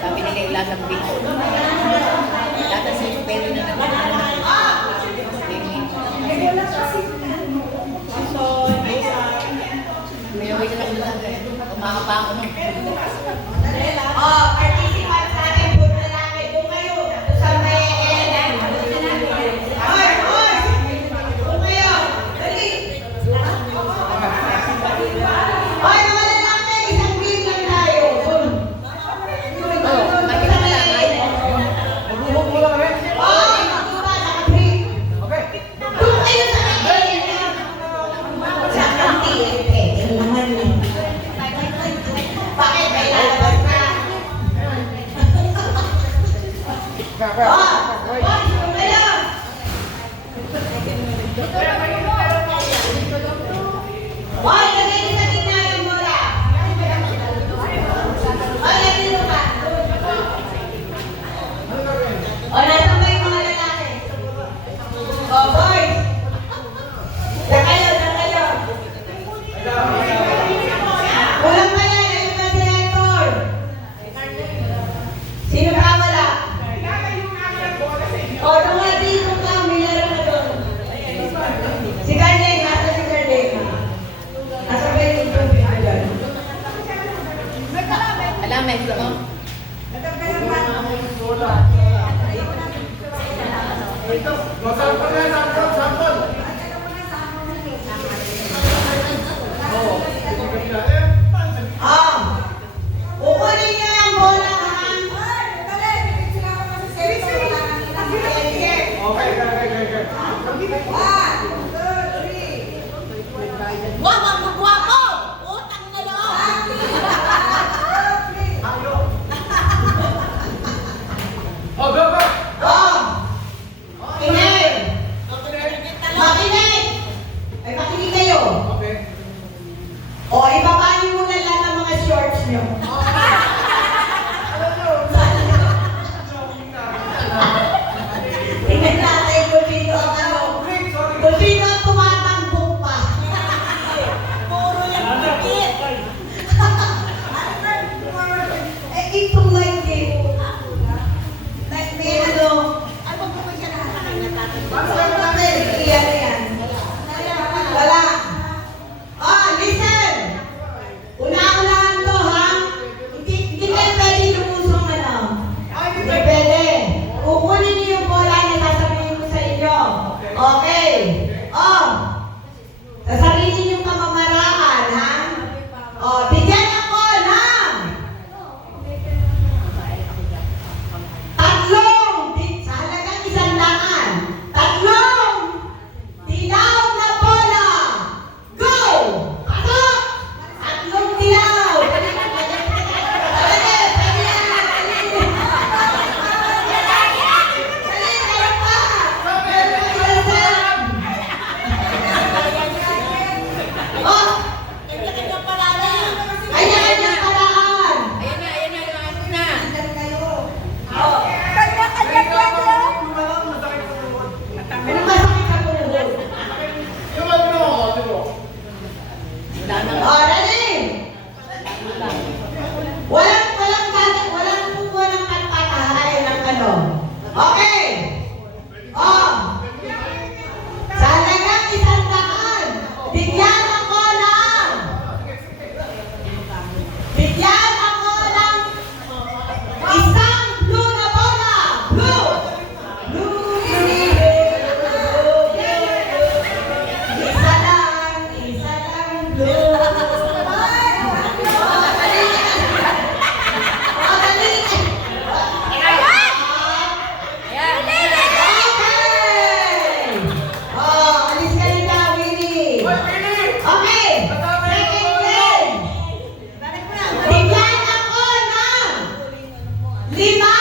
Sabi nila ilalambing. Data sa pero na may away na ako na umakapa ako ng participants natin, punta namin. Kung kayo, sa may kung kayo, dali. Mga lalaki, isang green lang tayo. makita ka lang ay Magbuba, naka-break. Kung kayo sa may sa kanti, tingnan naman yun. Bakit may lalabas na? Lagay niyo sa gitna yung bola. Lagay niyo pa. Nasa ba yung mga lalaki? Boys! Saan kayo? Walang ba yan? Ayun ba si Hector? Sino ka wala? Tunga dito ka, may laro na doon. Si Carden, nasa si Carden. Nasa ba yung tubig na dyan? alam mo Kukunin niyo yung bola, ha? Wag ang magwapo! Utang na loob! Kinig! Makinig! Ay, makinig kayo. Ipapanin mo na lang ang mga shorts niyo. Tingnan natin kung sino ang kung sino ang tumatangkong pa. Puro yung pipit! Ito like it. Like may ano. Ay, wag mo ba siya nakakalimutan? Yan. Wala. Listen. Una-unahan to, ha? Hindi kayo pwede lumusong, ano? Hindi pwede. Kukunin niyo yung bola na sasabihin ko sa inyo. Okay. Sasabihin niyo yung pamamaraan, ha? Bigyan ako ng sa halagang 100. Tatlong dilaw na bola. Go! Pasok! Tatlong dilaw. Dali, meron pa. Meron pa isa. Kanya-kanyang parada! Kanya-kanyang paraan. ayan na lumabas na Kanya-kanyang parada! Ano masakit sa tuhod? wala na Dali! Walang kukuha ng patpatahay ng ano. Okay. Sa halagang 100, bigyan ako ng isang blue na bola. Blue. Isa lang blue. Alis ka na daw, Willie. Okay. Second game. Bigyan ako ng 5